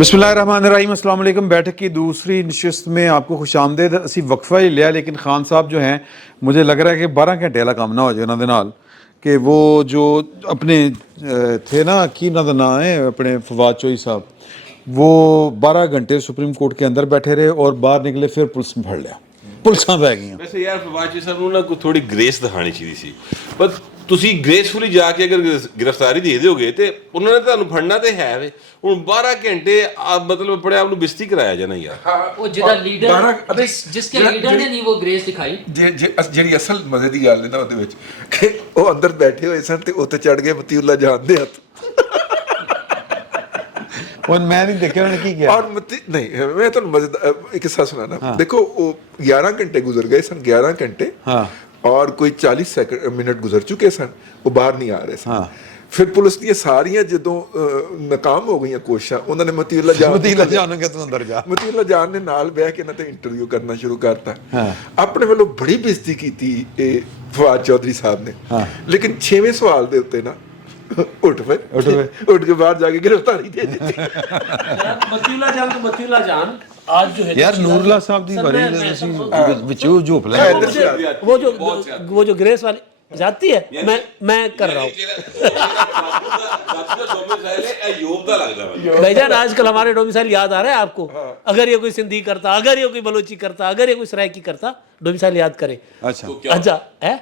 बिस्मिल्लाहिर्रहमानिर्रहीम, अस्सलाम वालेकुम। बैठक की दूसरी नशिस्त में आपको खुशामदीद। असी वक्फा ही लिया, लेकिन खान साहब जो हैं, मुझे लग रहा है कि 12 घंटे वाला काम ना हो जाए उन्होंने नाल कि वो जो अपने थे ना, की उन्होंने ना है अपने फवाद चोई साहब, वो 12 घंटे सुप्रीम कोर्ट के अंदर बैठे रहे और बाहर निकले, फिर पुलिस ने फड़ लिया, पुलिसां पै गईਆਂ। वैसे यार फवाद चोई साहब ਨੂੰ ਨਾ ਕੋਈ ਥੋੜੀ ਗ੍ਰੇਸ ਦਿਖਾਣੀ ਚਾਹੀਦੀ ਸੀ, ਪਰ ਤੁਸੀਂ ਗ੍ਰੇਸਫੁਲੀ ਜਾ ਕੇ ਅਗਰ ਗ੍ਰਿਫਤਾਰੀ ਦੇ ਦਿਓਗੇ ਤੇ ਉਹਨਾਂ ਨੇ ਤੁਹਾਨੂੰ ਫੜਨਾ ਤੇ ਹੈ ਵੇ। ਹੁਣ 12 ਘੰਟੇ ਮਤਲਬ ਆਪਣੇ ਆਪ ਨੂੰ ਬਿਸਤੀ ਕਰਾਇਆ ਜਾਣਾ ਯਾਰ। ਉਹ ਜਿਹੜਾ ਲੀਡਰ ਜਿਸਕੇ ਲੀਡਰ ਨੇ ਨਹੀਂ ਉਹ ਗ੍ਰੇਸ ਦਿਖਾਈ। ਜਿਹੜੀ ਅਸਲ ਮਜ਼ੇ ਦੀ ਗੱਲ ਹੈ ਨਾ ਉਹਦੇ ਵਿੱਚ ਕਿ ਉਹ ਅੰਦਰ ਬੈਠੇ ਹੋਏ ਸਨ ਤੇ ਉੱਤੇ ਚੜ ਗਏ ਮਤੀਉੱਲਾ ਜਾਨ ਦੇ ਹੱਥ। और मैं नहीं देखा उन्होंने की किया। और नहीं, मैं तो मजेदार एक किस्सा सुनाना। देखो वो 11 घंटे गुजर गए सन, 11 घंटे और कोई 40 मिनट गुजर चुके सन, वो बाहर नहीं आ रहे सन। फिर पुलिस ਦੀਆਂ ਸਾਰੀਆਂ ਜਦੋਂ ਨਾਕਾਮ ਹੋ ਗਈਆਂ ਕੋਸ਼ਿਸ਼ਾਂ, ਉਹਨਾਂ ਨੇ ਮਤੀਉੱਲਾ ਜਾਨ के तू अंदर जा। ਮਤੀਉੱਲਾ ਜਾਨ ਨੇ ਨਾਲ ਬਹਿ ਕੇ ਇਹਨਾਂ ਤੇ ਇੰਟਰਵਿਊ ਕਰਨਾ ਸ਼ੁਰੂ ਕਰਤਾ। ਆਪਣੇ ਵੱਲੋਂ ਬੜੀ ਬੇਇੱਜ਼ਤੀ ਕੀਤੀ ਇਹ ਫਵਾਦ ਚੌਧਰੀ ਸਾਹਿਬ ਨੇ, ਲੇਕਿਨ 6ਵੇਂ ਸਵਾਲ ਦੇ ਉੱਤੇ ਨਾ ਉੱਠ ਕੇ ਬਾਹਰ ਜਾ ਕੇ ਗ੍ਰਿਫਤਾਰੀ ਦੇ ਦਿੱਤੀ। ਮਤੀਉੱਲਾ ਜਾਨ ਤੋਂ ਮਤੀਉੱਲਾ ਜਾਨ आज जो है यार नूरुल्लाह साहब दी बड़ी विचो झोप ले। वो जो ग्रेस वाली जाती है, मैं कर रहा हूँ भाईजान। आजकल हमारे डोमिसाइल याद आ रहा है आपको? अगर ये कोई सिंधी करता, अगर ये कोई बलोची करता, अगर ये कोई सराइकी करता, डोमिसाइल याद करे। अच्छा है,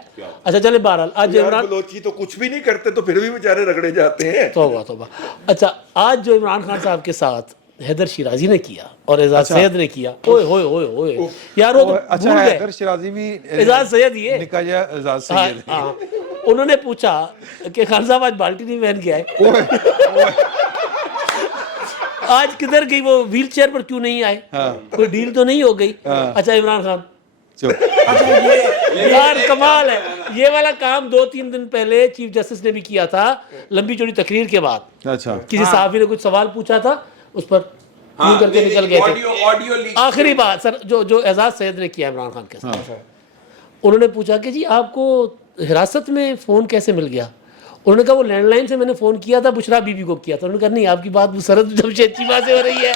अच्छा चले बहरहाल आज इमरान बलोची तो कुछ भी नहीं करते तो फिर भी बेचारे रगड़े जाते हैं। तौबा। अच्छा आज जो इमरान खान साहब के साथ हैदर शिराजी ने किया और एजाज सैयद ने किया, ओए होए होए होए यार वो अच्छा हैदर शिराजी भी एजाज सैयद ये निकाह या एजाज सैयद। उन्होंने पूछा कि खान साहब आज बाल्टी नहीं पहन के आए, आज किधर गई वो, व्हील चेयर पर क्यों नहीं आए, कोई डील तो नहीं हो गई। अच्छा इमरान खान यार कमाल है, ये वाला काम 2-3 दिन पहले चीफ जस्टिस ने भी किया था, लंबी चौड़ी तकरीर के बाद। अच्छा किसी सहाफी ने कुछ सवाल पूछा था, उस पर करके निकल गए थे। आखिरी बात सर जो एजाज सैयद ने किया इमरान खान के साथ, उन्होंने पूछा कि जी आपको हिरासत में फ़ोन कैसे मिल गया? उन्होंने कहा वो लैंडलाइन से मैंने फ़ोन किया था, बुशरा बीबी को किया था। उन्होंने कहा नहीं आपकी बात मुसरत जमशेद चीमा से हो रही है।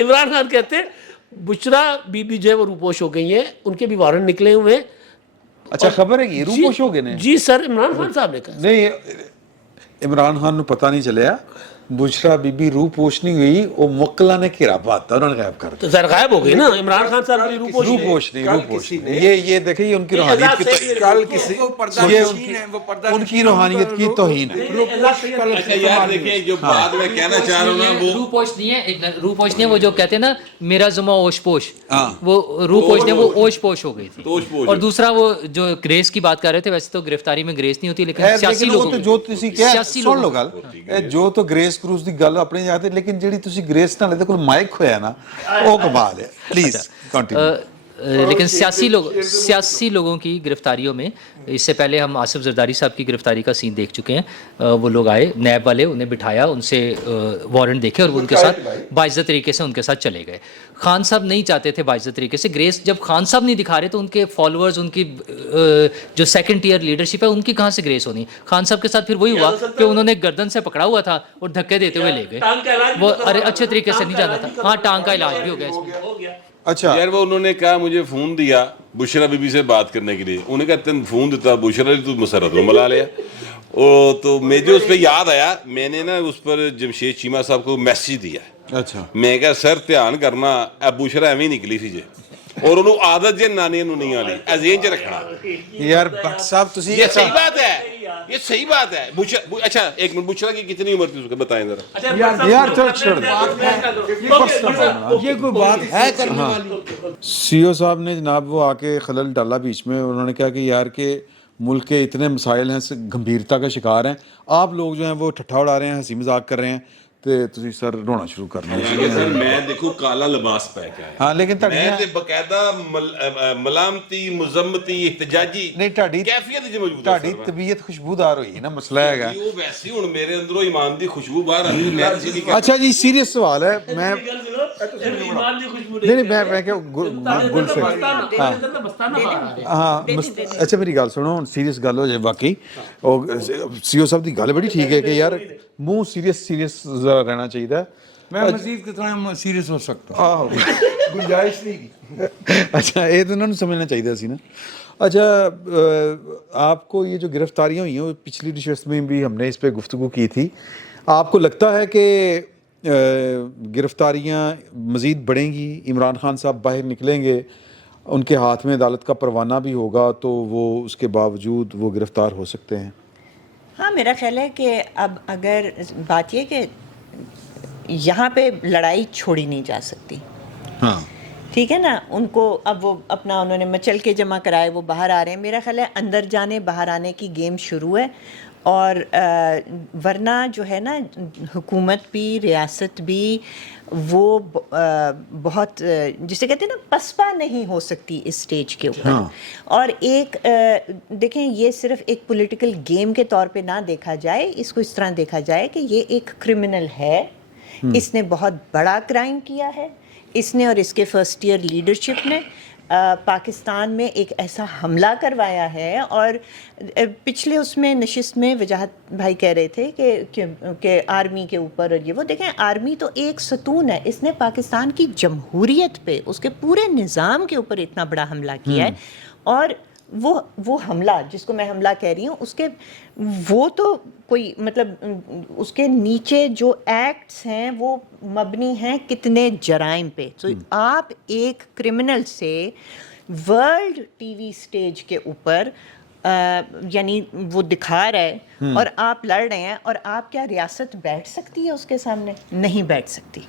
इमरान खान कहते बुशरा बीबी जो है वो रूपोश हो गई हैं, उनके भी वारंट निकले हुए हैं। अच्छा खबर है कि रूपोश हो गए ने? जी सर, इमरान खान साहब ने कहा। नहीं इमरान खान को पता नहीं चलिया, बुशरा बीबी रूपोश नहीं हुई, वो मुक्ला ने घेरा पाता, उन्होंने गायब कर दिया। तो सर गायब हो गई ना इमरान खान साहब की रूपोश नहीं। ये देखिए उनकी रूहानियत की कल किसी उनकी रूहानियत की तौहीन है। अच्छा यार देखिए जो बात मैं कहना चाह रहा हूँ ना, वो रूपोश नहीं है, एक रूपोश नहीं है, वो जो कहते हैं ना मेरा जुमा ओशपोश, वो रूपोश ने वो ओशपोश हो गई थी। और दूसरा वो जो ग्रेस की बात कर रहे थे, वैसे तो गिरफ्तारी में ग्रेस नहीं होती, लेकिन 86 लोगों जो तुसी कह सुन लो गल, जो तो ग्रेस क्रूज की गल अपनी जाते, लेकिन जेडी तुसी ग्रेस नाल दे कोल माइक होया ना, वो कमाल है। Please continue. लेकिन सियासी लोगों की गिरफ्तारियों में, इससे पहले हम आसिफ जरदारी साहब की गिरफ्तारी का सीन देख चुके हैं। वो लोग आए नैब वाले, उन्हें बिठाया, उनसे वारंट देखे और वो उनके साथ बाइज्जत तरीके से उनके साथ चले गए। खान साहब नहीं चाहते थे बाइज्जत तरीके से ग्रेस, जब खान साहब नहीं दिखा रहे तो उनके फॉलोअर्स, उनकी जो सेकंड टीयर लीडरशिप है, उनकी कहाँ से ग्रेस होनी। खान साहब के साथ फिर वही हुआ कि उन्होंने गर्दन से पकड़ा हुआ था और धक्के देते हुए ले गए। वो अरे अच्छे तरीके से नहीं जाना था। हाँ टांग का इलाज भी हो गया इसमें। अच्छा यार वो उन्होंने कहा मुझे फोन दिया बुशरा बीबी से बात करने के लिए, उन्होंने कहा तेन फोन दिता बुशरा तू मुसरत को मिला लिया। ओ तो मुझे उस पर याद आया, मैंने ना उस पर जमशेद चीमा साहब को मैसेज दिया। अच्छा मैं कहा सर ध्यान करना, बुशरा एवं निकली सी जे और उन्होंने आदत जे नानी नू नहीं आली अजेन च रखना। यार भट्ट साहब तुसी ये सही बात है, ये सही बात है। अच्छा एक मिनट, बुशरा की कितनी उम्र थी उसको बताएं जरा। यार छोड़ ये कोई बात है करने वाली। सीओ साहब ने जनाब वो आके खलल डाला बीच में, उन्होंने कहा कि यार के मुल्क के इतने मसाइल हैं, गंभीरता का शिकार हैं, आप लोग जो हैं वो ठट्ठा उड़ा रहे हैं, हंसी मजाक कर रहे हैं, ਤੇ ਤੁਸੀਂ ਸਰ ਰੋਣਾ ਸ਼ੁਰੂ ਕਰਨਾ ਹੈ। ਸਰ ਮੈਂ ਦੇਖੋ ਕਾਲਾ ਲਿਬਾਸ ਪੈ ਕੇ ਆਇਆ। ਹਾਂ ਲੇਕਿਨ ਮੈਂ ਤੇ ਬਕਾਇਦਾ ਮਲਾਮਤੀ ਮੁਜ਼ੰਮਤੀ ਇhtਜਾਜੀ ਨਹੀਂ ਤੁਹਾਡੀ ਕੈਫੀਅਤ ਚ ਮੌਜੂਦ ਹੈ। ਤੁਹਾਡੀ ਤਬੀਅਤ ਖੁਸ਼ਬੂਦਾਰ ਹੋਈ ਹੈ ਨਾ, ਮਸਲਾ ਹੈਗਾ ਉਹ ਵੈਸੇ ਹੁਣ ਮੇਰੇ ਅੰਦਰੋਂ ਈਮਾਨ ਦੀ ਖੁਸ਼ਬੂ ਬਾਹਰ ਆ ਰਹੀ ਹੈ। अच्छा जी सीरियस सवाल है, मैं नहीं मैं क्या गुल से हाँ अच्छा मेरी गल सुनो, सीरियस गल हो जाए। बाकी सीओ साहब की गल बड़ी ठीक है कि यार मूँह सीरियस ज़रा रहना चाहिए। मैं मजीद कितना सीरियस हो सकता हूँ। ਆਹੋ गुंजाइश नहीं अच्छा ये तो उन्होंने समझना चाहिए सी ना। अच्छा आपको ये जो गिरफ्तारियां हुई हैं वो पिछली नशस्त में भी हमने इस पर गुफ्तगू की थी, आपको लगता है कि गिरफ्तारियां मज़ीद बढ़ेंगी, इमरान खान साहब बाहर निकलेंगे, उनके हाथ में अदालत का परवाना भी होगा तो वो उसके बावजूद वो गिरफ़्तार हो सकते हैं? हाँ, मेरा ख्याल है कि अब अगर बात यह कि यहाँ पे लड़ाई छोड़ी नहीं जा सकती, हाँ ठीक है ना, उनको अब वो अपना उन्होंने मचल के जमा कराए, वो बाहर आ रहे हैं। मेरा ख्याल है अंदर जाने बाहर आने की गेम शुरू है, और वरना जो है ना हुकूमत भी रियासत भी वो बहुत जिसे कहते हैं ना पसपा नहीं हो सकती इस स्टेज के ऊपर। हाँ। और एक देखें, ये सिर्फ एक पॉलिटिकल गेम के तौर पे ना देखा जाए, इसको इस तरह देखा जाए कि ये एक क्रिमिनल है, इसने बहुत बड़ा क्राइम किया है, इसने और इसके फर्स्ट ईयर लीडरशिप ने पाकिस्तान में एक ऐसा हमला करवाया है। और पिछले उसमें नशिस्त में वजाहत भाई कह रहे थे कि आर्मी के ऊपर, और ये वो देखें, आर्मी तो एक सतून है, इसने पाकिस्तान की जमहूरियत पे, उसके पूरे निज़ाम के ऊपर इतना बड़ा हमला किया है। और वो हमला जिसको मैं हमला कह रही हूँ, उसके वो तो कोई मतलब उसके नीचे जो एक्ट्स हैं वो मबनी हैं कितने जराइम पे। तो आप एक क्रिमिनल से वर्ल्ड टीवी स्टेज के ऊपर यानी वो दिखा रहा है और आप लड़ रहे हैं, और आप क्या रियासत बैठ सकती है उसके सामने? नहीं बैठ सकती,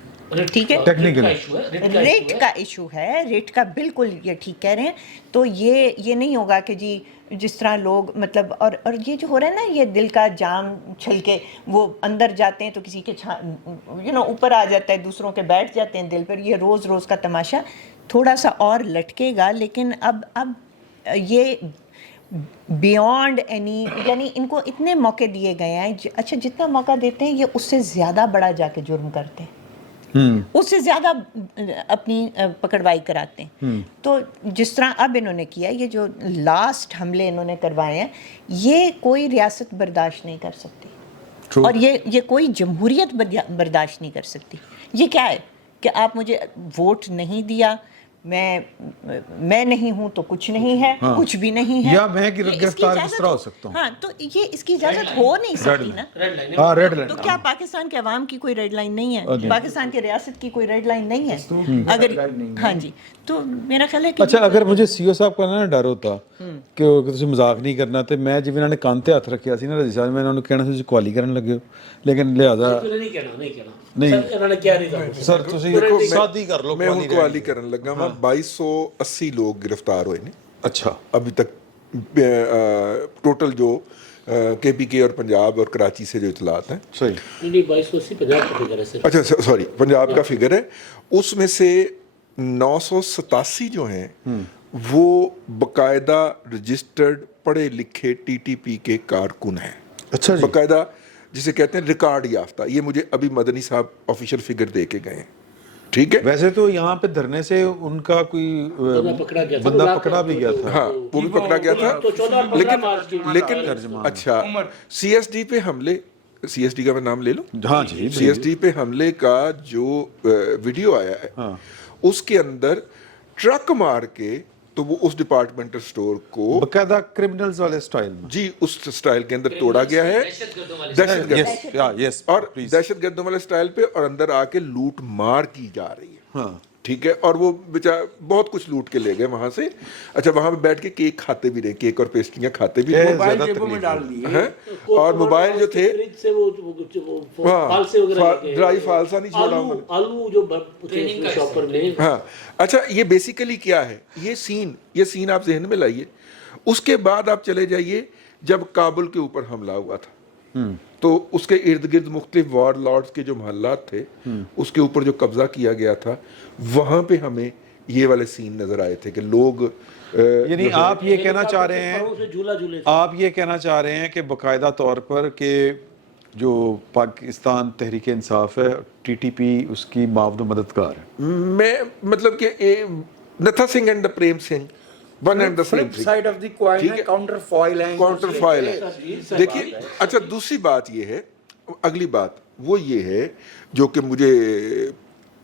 ठीक है। रेट का इशू है, रेट का, बिल्कुल ये ठीक कह रहे हैं। तो ये नहीं होगा कि जी जिस तरह लोग मतलब और ये जो हो रहा है ना, ये दिल का जाम छल के वो अंदर जाते हैं तो किसी के ऊपर आ जाता है, दूसरों के बैठ जाते हैं दिल पर। ये रोज़ का तमाशा थोड़ा सा और लटकेगा, लेकिन अब ये बियॉन्ड एनी, यानी इनको इतने मौके दिए गए हैं। अच्छा, जितना मौका देते हैं ये उससे ज़्यादा बड़ा जाके जुर्म करते हैं, उससे ज़्यादा अपनी पकड़वाई कराते हैं। तो जिस तरह अब इन्होंने किया, ये जो लास्ट हमले इन्होंने करवाए हैं, ये कोई रियासत बर्दाश्त नहीं कर सकती। और ये कोई जमहूरियत बर्दाश्त नहीं कर सकती। ये क्या है कि आप मुझे वोट नहीं दिया, मैं नहीं हूं तो कुछ नहीं है, हाँ। कुछ भी नहीं है, या मैं गिरफ्तार किस तरह हो सकता हूं? हाँ, तो ये इसकी इजाजत हो नहीं सकती ना। Red line. तो क्या पाकिस्तान के अवाम की कोई रेड लाइन नहीं है? पाकिस्तान के रियासत की कोई रेड लाइन नहीं है? अगर हाँ जी, तो मेरा ख्याल है कि अच्छा, अगर मुझे सीओ साहब का ना डर होता कि ਤੁਸੀਂ ਮਜ਼ਾਕ ਨਹੀਂ ਕਰਨਾ, ਤੇ ਮੈਂ ਜਿਵੇਂ ਇਹਨਾਂ ਨੇ ਕੰਨ ਤੇ ਹੱਥ ਰੱਖਿਆ ਸੀ ਨਾ ਰਜੀ ਸਾਹਿਬ, ਮੈਂ ਇਹਨਾਂ ਨੂੰ ਕਹਿਣਾ ਸੀ ਤੁਸੀਂ ਕੁਆਲੀ ਕਰਨ ਲੱਗੇ ਹੋ, ਲੇਕਿਨ ਲਿਹਾਜ਼ਾ नहीं कहना ਸਰ ਤੁਸੀਂ ਸਾਦੀ ਕਰ ਲਓ। मैं हूँ कुआली करन लगा मैं 2280 लोग गिरफ्तार हुए ने अच्छा अभी तक टोटल जो KPK और पंजाब और कराची से जो इतलात हैं। सही, 2280 पंजाब का फिगर है। अच्छा सॉरी, पंजाब का फिगर है, उसमें से 987 जो हैं वो बकायदा रजिस्टर्ड पढ़े लिखे TTP के कारकुन हैं। अच्छा जी, बकायदा जिसे कहते हैं रिकॉर्ड याफ्ता। ये मुझे अभी मदनी साहब ऑफिशियल फिगर दे के गए हैं, ठीक है। वैसे तो यहाँ पे धरने से उनका कोई बंदा पकड़ा भी गया था। हाँ, वो भी पकड़ा गया था, लेकिन अच्छा CSD पे हमले, CSD का मैं नाम ले लूं? हाँ जी, CSD पे हमले का जो वीडियो आया है, हाँ। उसके अंदर ट्रक मार के तो वो उस डिपार्टमेंटल स्टोर को बकायदा क्रिमिनल्स वाले स्टाइल में जी उस स्टाइल के अंदर तोड़ा गया है, और दहशतगर्दों वाले स्टाइल पे, और अंदर आके लूट मार की जा रही है, हाँ ठीक है। और वो बेचारा बहुत कुछ लूट के ले गए वहां से। अच्छा, वहां पे बैठ के केक खाते भी रहे, केक और पेस्ट्रियां खाते भी रहे, और मोबाइल जो थे ड्राई फालसा नहीं छोड़ा उन्होंने, आलू जो शॉपर में। हाँ, अच्छा, ये बेसिकली क्या है, ये सीन आप जहन में लाइए। उसके बाद आप चले जाइए जब काबुल के ऊपर हमला हुआ था, तो उसके इर्द गिर्द मुख्तलिफ वार लॉर्ड्स के जो महल्लात थे उसके ऊपर जो कब्जा किया गया था, वहां पे हमें ये वाले सीन नजर आए थे कि लोग यानी आप ये कहना चाह रहे हैं, आप ये कहना चाह रहे हैं कि बाकायदा तौर पर कि जो पाकिस्तान तहरीक इंसाफ है, TTP उसकी मावद मददगार है। मैं मतलब कि नथा Singh and the Prem Singh one and the same side of the coin है, काउंटर फॉइल है। देखिए, अच्छा दूसरी बात ये है, अगली बात وہ یہ ہے جو کہ مجھے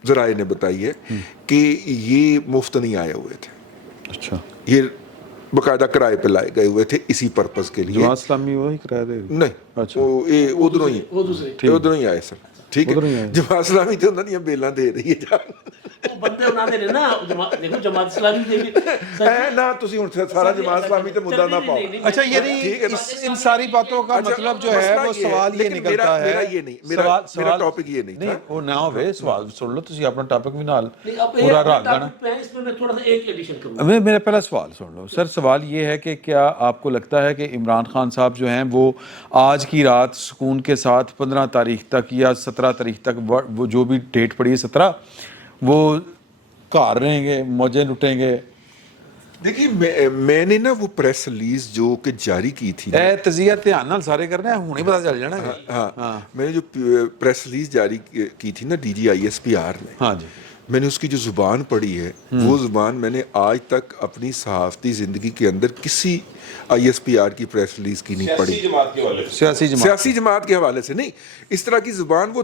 ذرائع نے بتائی ہے کہ یہ مفت نہیں آئے ہوئے تھے. اچھا, یہ باقاعدہ کرائے پہ لائے گئے ہوئے تھے اسی پرپز کے لیے. جماعت اسلامی وہی کرایہ دے رہی؟ نہیں, اچھا. وہ ادھروں ہی آئے سر. ٹھیک ہے, جماعت اسلامی تو انہوں نے بیلاں دے رہی ہے بندے انہاں دے نا دیکھو جماعت اسلامی دے نہ تسی ہن سارا جماعت اسلامی تے مدعا نہ پاؤ. اچھا, یعنی ان ساری باتوں کا مطلب جو ہے وہ سوال یہ نکلتا ہے, میرا یہ نہیں, میرا ٹاپک یہ نہیں تھا. وہ نہ ہوئے سوال سن لو, تسی اپنا ٹاپک بھی نال پورا رکھ دینا. اس میں تھوڑا سا ایک ایڈیشن کروں. میرا پہلا سوال سن لو سر. سوال یہ ہے کہ کیا آپ کو لگتا ہے کہ عمران خان صاحب جو ہیں وہ آج کی رات سکون کے ساتھ 15 تاریخ تک یا 17 تاریخ تک, وہ جو بھی ڈیٹ پڑی ہے 17, وہ گھر رہیں گے, موجیں لٹیں گے؟ دیکھیے میں نے نا وہ پریس ریلیز جو کہ جاری کی تھی, اے تزیہ دھیان نال سارے کرنے ہیں, ہوں ہی پتہ چل جانا. ہاں, میں نے جو پریس ریلیز جاری کی تھی نا DGISPR نے, ہاں جی, میں نے اس کی جو زبان پڑھی ہے وہ زبان میں نے آج تک اپنی صحافتی زندگی کے اندر کسی ISPR کی پریس ریلیز کی نہیں پڑھی. سیاسی جماعت کے حوالے سے نہیں, اس طرح کی زبان وہ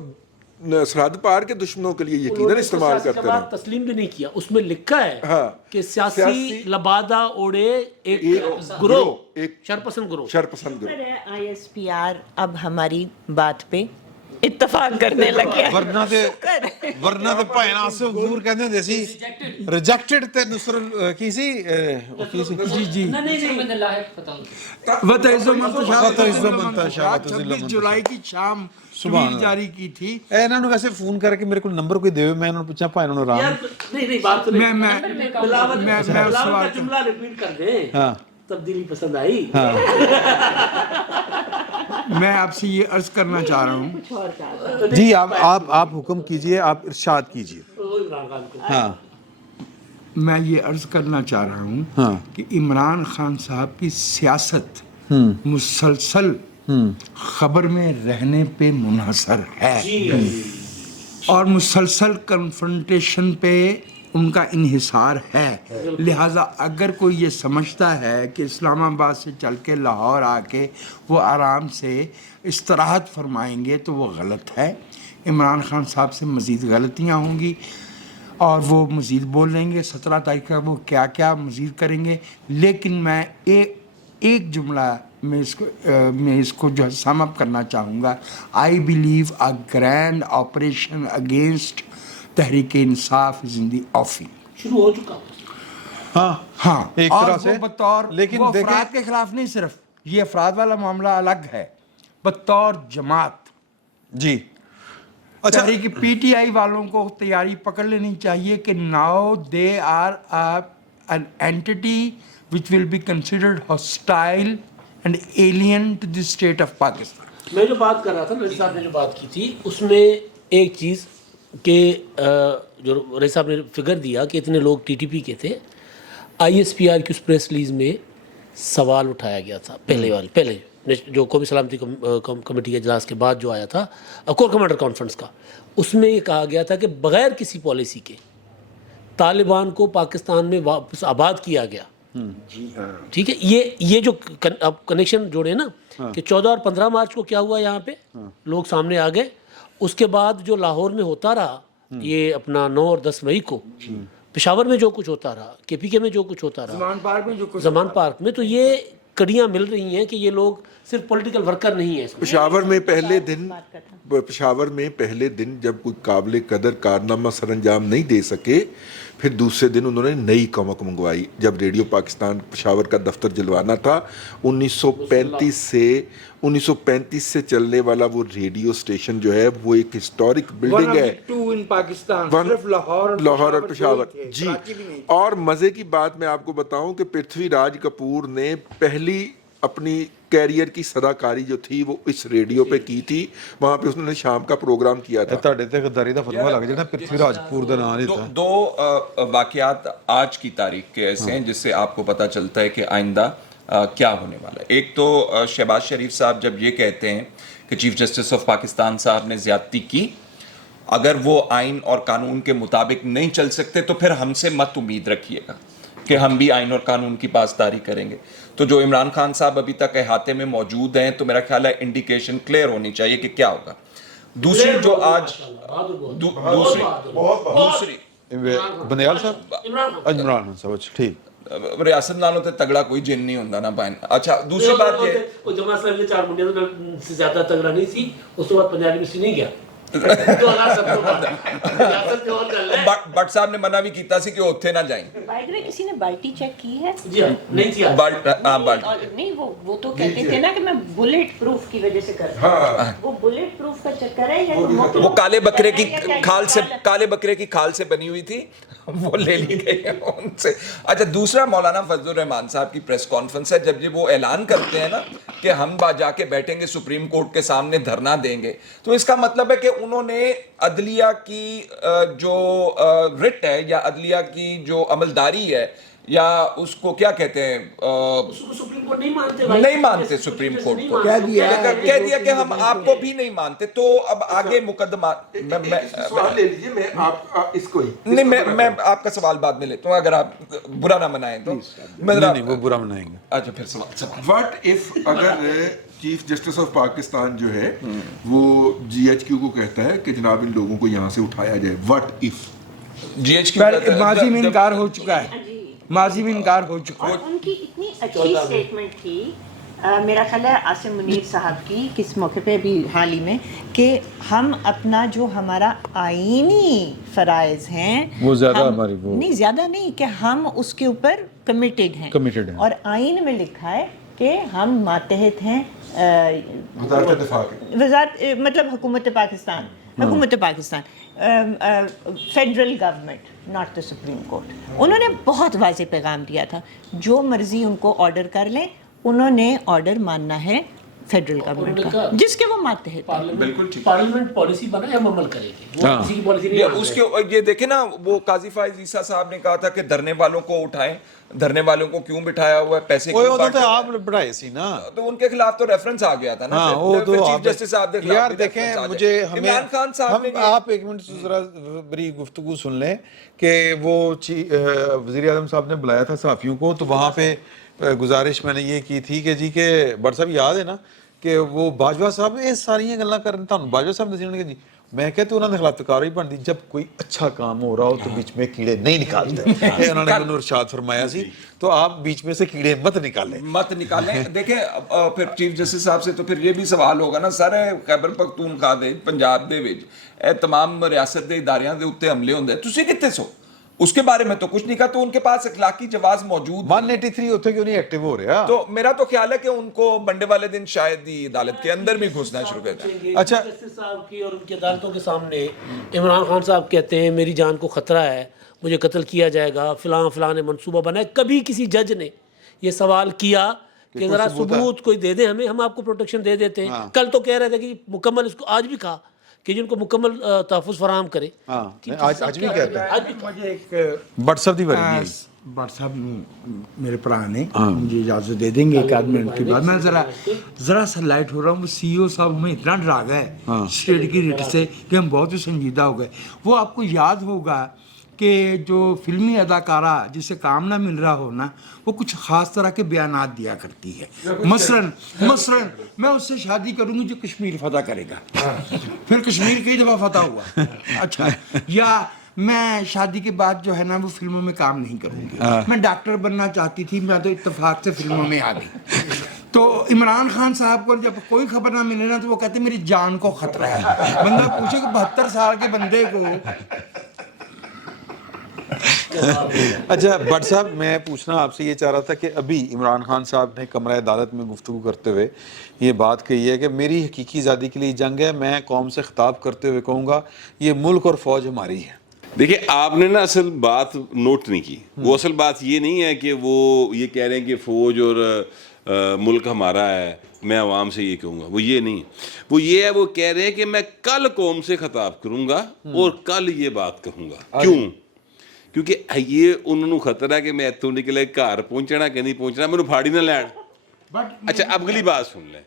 سرحد پار کے دشمنوں کے لیے یقیناً استعمال کرتے ہیں. تسلیم بھی نہیں کیا, اس میں لکھا ہے کہ سیاسی لبادہ اوڑے ایک گروہ, ایک شرپسند گروہ. ISPR اب ہماری بات پہ اتفاق کرنے لگے. ورنہ تے بھائن آصف حضور کہندے ہوندے سی ریجیکٹڈ تے نصرت کی سی. جی وتعز 26 جولائی کی شام ٹویٹ جاری کی تھی. انہاں نوں ویسے فون کر کے میرے کو نمبر کوئی دیو, میں انہاں نوں پوچھا بھائی انہوں رام نہیں بات میں بلاول کا جملہ ریپیٹ کر دیں. تبدیلی پسند آئی. میں آپ سے یہ عرض کرنا چاہ رہا ہوں. جی آپ حکم کیجئے, آپ ارشاد کیجئے. ہاں, میں یہ عرض کرنا چاہ رہا ہوں کہ عمران خان صاحب کی سیاست مسلسل خبر میں رہنے پہ منحصر ہے اور مسلسل کنفرنٹیشن پہ ان کا انحصار ہے. لہٰذا اگر کوئی یہ سمجھتا ہے کہ اسلام آباد سے چل کے لاہور آ کے وہ آرام سے استراحت فرمائیں گے تو وہ غلط ہے. عمران خان صاحب سے مزید غلطیاں ہوں گی اور وہ مزید بول لیں گے. 17 تاریخ کا وہ کیا کیا مزید کریں گے. لیکن میں ایک جملہ میں اس کو جو سم اپ کرنا چاہوں گا. I believe a grand operation against Tehreek Insaf از ان دی آفنگ. شروع ہو چکا. ہاں ایک طرح سے بطور لیکن وہ افراد کے خلاف نہیں, صرف یہ افراد والا معاملہ الگ ہے, بطور جماعت. جی تحریک PTI والوں کو تیاری پکڑ لینی چاہیے کہ now they are an entity which will be considered hostile and alien to the state of Pakistan. میں جو بات کر رہا تھا, رئیس صاحب نے جو بات کی تھی اس میں ایک چیز کہ جو رئیس صاحب نے فگر دیا کہ اتنے لوگ TTP کے تھے. ISPR کی اس پریس ریلیز میں سوال اٹھایا گیا تھا پہلے جو قومی سلامتی کمیٹی کے اجلاس کے بعد جو آیا تھا کور کمانڈر کانفرنس کا, اس میں یہ کہا گیا تھا کہ بغیر کسی پالیسی کے طالبان کو پاکستان میں واپس آباد کیا گیا. ٹھیک ہے, یہ جو اب کنیکشن جوڑے نا کہ 14 اور 15 مارچ کو کیا ہوا یہاں پہ لوگ سامنے آ گئے. اس کے بعد جو لاہور میں ہوتا رہا یہ اپنا 9 اور 10 مئی کو, پشاور میں جو کچھ ہوتا رہا, KPK میں جو کچھ ہوتا رہا, زمان پارک میں, تو یہ کڑیاں مل رہی ہیں کہ یہ لوگ صرف پولیٹیکل ورکر نہیں ہیں. پشاور میں پہلے دن جب کوئی قابل قدر کارنامہ سر انجام نہیں دے سکے, پھر دوسرے دن انہوں نے نئی کمک منگوائی. جب ریڈیو پاکستان پشاور کا دفتر جلوانا تھا 1935 سے چلنے والا وہ ریڈیو اسٹیشن جو ہے وہ ایک ہسٹورک بلڈنگ ہے لاہور اور پشاور. جی, اور مزے کی بات میں آپ کو بتاؤں کہ پرتھوی راج کپور نے پہلی اپنی کیریئر کی صداکاری جو تھی وہ اس ریڈیو پہ کی تھی. وہاں پہ اس نے شام کا پروگرام کیا تھا. تہاڈے تے غداری دا فتوی لگ جانا پرتھوی راج کپور دا نام نہیں تھا. دو واقعات آج کی تاریخ کے ایسے ہیں جس سے آپ کو پتہ چلتا ہے کہ آئندہ کیا ہونے والا ہے. ایک تو شہباز شریف صاحب جب یہ کہتے ہیں کہ چیف جسٹس آف پاکستان صاحب نے زیادتی کی, اگر وہ آئین اور قانون کے مطابق نہیں چل سکتے تو پھر ہم سے مت امید رکھیے گا کہ ہم بھی آئین اور قانون کی پاسداری کریں گے. تو جو عمران خان صاحب ابھی تک احاطے میں موجود ہیں تو میرا خیال ہے انڈیکیشن کلیئر ہونی چاہیے کہ کیا ہوگا. दूसरी जो आज दूसरी बंदयाल साहब इमरान खान साहब, अच्छा ठीक। रियासत नालों ते तगड़ा कोई जिन नहीं होंदा ना पाइन। अच्छा दूसरी बात ये वो जमा साहब ने 4 मुंडिया से ज्यादा तगड़ा नहीं थी, उस तो बाद पंजाब यूनिवर्सिटी नहीं गया 2007 बट साहब ने मना भी कीता सी कि उत्थे ना जाएं। बाय द वे किसी ने बाल्टी चेक की है? जी हाँ, नहीं थी आज। नहीं, वो तो कहते थे ना कि मैं बुलेट प्रूफ की वजह से कर रहा हूं। वो बुलेट प्रूफ का चक्कर है या वो काले बकरे की खाल से बनी हुई थी, वो ले ली गई है उनसे। अच्छा दूसरा मौलाना फजलुर रहमान साहब की प्रेस कॉन्फ्रेंस है, जब ये वो ऐलान करते हैं ना कि हम जाके बैठेंगे सुप्रीम कोर्ट के सामने धरना देंगे, तो इसका मतलब है कि उन्होंने अदलिया की जो रिट है या अदलिया की जो अमलदारी है या उसको क्या कहते हैं, सुप्रीम कोर्ट नहीं मानते सुप्रीम कोर्ट को, कह दिया कि हम आपको भी नहीं मानते। तो अब आगे मुकदमा सवाल ले लीजिए, मैं आप इसको ही नहीं मैं आपका सवाल बाद में लेता हूँ, अगर आप बुरा ना मनाएं तो। नहीं वो बुरा मनाएंगे। अच्छा फिर सवाल व्हाट इफ अगर चीफ जस्टिस ऑफ पाकिस्तान जो है वो GHQ को कहता है कि जनाब इन लोगों को यहाँ से उठाया जाए, व्हाट इफ? GHQ माजी में इनकार हो चुका है, माजी में इनकार हो चुका है। उनकी इतनी अच्छी स्टेटमेंट थी, मेरा ख्याल है आसिम मुनीर साहब की किस मौके पे भी हाल ही में, कि हम अपना जो हमारा आईनी फराइज हैं वो ज्यादा हमारी वो नहीं, ज्यादा नहीं, कि हम उसके ऊपर कमिटेड हैं और आइन में लिखा है कि हम मातहत हैं वज़ारत दिफा के, वज़ारत मतलब हुकूमत Pakistan, federal government, not the supreme court. उन्होंने बहुत वाज़ेह पैगाम दिया था, जो मर्जी उनको ऑर्डर कर लें, उन्होंने ऑर्डर मानना है फेडरल गवर्नमेंट का, जिसके वो मानते हैं। बिल्कुल ठीक। पार्लियामेंट पॉलिसी बनाए, हम अमल करेंगे, वो किसी की पॉलिसी नहीं मानते। उसके ये देखे ना, वो काजी फाइज ईसा साहब ने कहा था कि धरने वालों को उठाएं, धरने वालों को क्यों बिठाया हुआ है, पैसे क्यों बांट रहे हैं? आप बढ़ाए सी ना, तो उनके खिलाफ तो रेफरेंस आ गया था ना। हाँ, वो तो चीफ जस्टिस साहब के खिलाफ यार भी देखें, reference आ मुझे जाए। हमें इमरान खान साहब ने आप एक मिनट जरा बड़ी गुफ्तगू सुन लें कि वो वज़ीर आज़म साहब ने बुलाया था सहाफ़ियों को, तो वहाँ पे गुजारिश मैंने ये की थी कि जी के बट साहब याद है ना कि वो बाजवा साहब ये सारियां गल्लां करन, तुहानूं बाजवा साहब दसणगे जी, मैं कहते उन्होंने खिलाफ तो कार्रवाई बनती, जब कोई अच्छा काम हो रहा हो तो बीच में कीड़े नहीं निकालते। ये उन्होंने मैंने इरशाद फरमाया सी, तो आप बीच में से कीड़े मत निकालें। देखें फिर चीफ जस्टिस साहब से तो फिर ये भी सवाल होगा ना, सारे खैबर पख्तूनख्वा दे पंजाब दे विच ਇਹ तमाम रियासत के इदारियां ਦੇ ਉੱਤੇ ਹਮਲੇ ਹੁੰਦੇ, ਤੁਸੀਂ ਕਿੱਥੇ ਸੋ? उसके बारे में तो कुछ नहीं कहा, तो उनके पास इखलाकी जवाज मौजूद 183 उत्थे क्यों नहीं एक्टिव हो रहा? तो मेरा तो ख्याल है कि उनको मंडे वाले दिन शायद ही अदालत के अंदर भी घुसना शुरू कर दें। अच्छा, जस्टिस साहब की और उनकी अदालतों के सामने इमरान खान साहब कहते हैं मेरी जान को खतरा है, मुझे कत्ल किया जाएगा, फिलां ने मंसूबा बनाया। कभी किसी जज ने ये सवाल किया कि जरा सबूत कोई दे दे हमें, हम आपको प्रोटेक्शन दे देते हैं। कल तो कह रहे थे कि मुकम्मल, इसको आज भी कहा कि जिनको मुकम्मल तहफ़्फ़ुज़ फराहम करे। आज भी कहते हैं। मुझे एक बट साहब दी बारी बट साहब मेरे भरा ने मुझे इजाज़त दे देंगे एक आध मिनट के बाद, मैं ज़रा सा लाइट हो रहा हूँ। वो CEO साहब हमें इतना डरा गए स्टेट की रेट से कि हम बहुत ही संजीदा हो गए। वो आपको याद होगा कि जो फिल्मी अदाकारा जिसे काम ना मिल रहा हो ना, वो कुछ ख़ास तरह के बयानात दिया करती है। मसलन मैं उससे शादी करूँगी जो कश्मीर फतह करेगा, फिर कश्मीर कई दफ़ा फतह हुआ। अच्छा, या मैं शादी के बाद जो है ना वो फिल्मों में काम नहीं करूँगी, मैं डॉक्टर बनना चाहती थी, मैं तो इत्तेफाक से फिल्मों में आ गई। तो इमरान खान साहब को जब कोई खबर ना मिले ना, तो वो कहते मेरी जान को खतरा है। बंदा पूछे कि 72 साल के बंदे को। अच्छा बट साहब, मैं पूछना आपसे ये चाह रहा था कि अभी इमरान खान साहब ने कमरा अदालत में गुफ्तगू करते हुए ये बात कही है कि मेरी हकीकी आज़ादी के लिए जंग है, मैं कौम से खिताब करते हुए कहूँगा ये मुल्क और फ़ौज हमारी है। देखिए, आपने ना असल बात नोट नहीं की। वो असल बात ये नहीं है कि वो ये कह रहे हैं कि फ़ौज और मुल्क हमारा है, मैं आवाम से ये कहूँगा, वो ये नहीं। वो ये है, वो कह रहे हैं कि मैं कल कौम से खिताब करूँगा और कल ये बात कहूँगा। क्यों? क्योंकि ये उन्होंने खतरा है कि मैं इतों निकले घर पहुँचना कि नहीं पहुँचना, मैंने फाड़ी ना लैन। अच्छा, अब अगली बात सुन लें,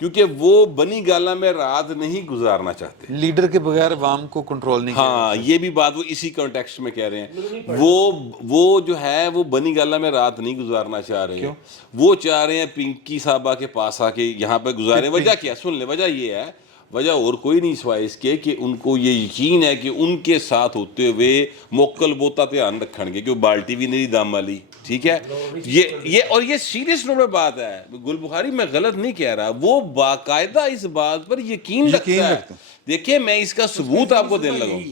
क्योंकि वो बनी गाला में रात नहीं गुजारना चाहते, लीडर के बगैर अवाम को कंट्रोल नहीं। हाँ, ये भी बात वो इसी कॉन्टेक्स्ट में कह रहे हैं। वो जो है वो बनी गाला में रात नहीं गुजारना चाह रहे हैं, वो चाह रहे हैं पिंकी साहबा के पास आके यहाँ पे गुजारें। वजह क्या? सुन ले, वजह ये है وجہ اور کوئی نہیں سوائے اس کے کہ ان کو یہ یقین ہے کہ ان کے ساتھ ہوتے ہوئے موکل بوتا دھیان رکھن گے کہ وہ بالٹی بھی نہیں دام والی. ٹھیک ہے, یہ اور یہ سیریس نوٹ میں بات ہے. گل بخاری میں غلط نہیں کہہ رہا, وہ باقاعدہ اس بات پر یقین رکھتا ہے. دیکھیں میں اس کا ثبوت آپ کو دینے لگا ہوں.